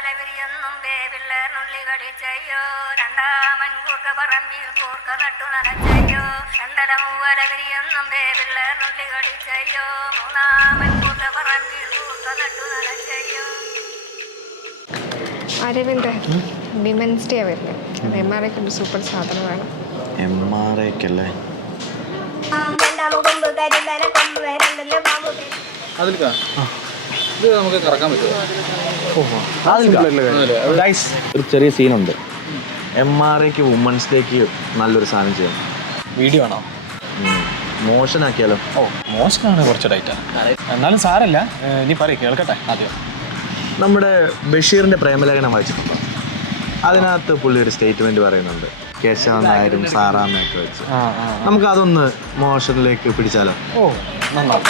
മൂവലവിരിയൊന്നും വേവിള്ളനുള്ളികളി ചെയ്യോ രണ്ടാമൻ കൂർക്ക പറമ്പിൽ കൂർക്ക നട്ടു നനച്ചയ്യോ രണ്ടര മൂവലവിരിയൊന്നും വേവിള്ളനുള്ളികളി ചെയ്യോ മൂന്നാമൻ കൂർക്ക പറമ്പിൽ കൂർക്ക നട്ടു നനച്ചയ്യോ. അരവിന്ദ് വിമൻസ് ഡേ വരുന്നത് അത് MRI കൊണ്ട് സൂപ്പർ സാധനമാണ്. MRIക്കല്ലേ ഒരു ചെറിയ സീനുണ്ട്. MRIക്ക് വുമൻസ് ഡേക്ക് നല്ലൊരു സാധനം ചെയ്യണം. വീഡിയോ ആണോ? മോഷൻ ആക്കിയാലോ? മോശമാണ് കുറച്ച് ഡൈറ്റാ, എന്നാലും സാരല്ല. നീ പറയും കേൾക്കട്ടെ ആദ്യം. നമ്മുടെ ബഷീറിന്റെ പ്രേമലേഖനം വായിച്ചിട്ടുണ്ടോ? അതിനകത്ത് പുള്ളി ഒരു സ്റ്റേറ്റ്മെന്റ് പറയുന്നുണ്ട്, കേശവൻ നായരും സാറാമ്മയൊക്കെ വെച്ച്. നമുക്ക് അതൊന്ന് മോഷനിലേക്ക് പിടിച്ചാലോ? ഓ നന്നാവും.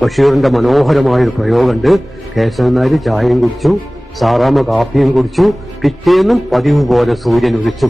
ബഷീറിന്റെ മനോഹരമായൊരു പ്രയോഗമുണ്ട്. കേശവൻ നായർ ചായയും കുടിച്ചു, സാറാമ്മ കാപ്പിയും കുടിച്ചു, പിറ്റേന്നും പതിവ് പോലെ സൂര്യൻ ഉദിച്ചു.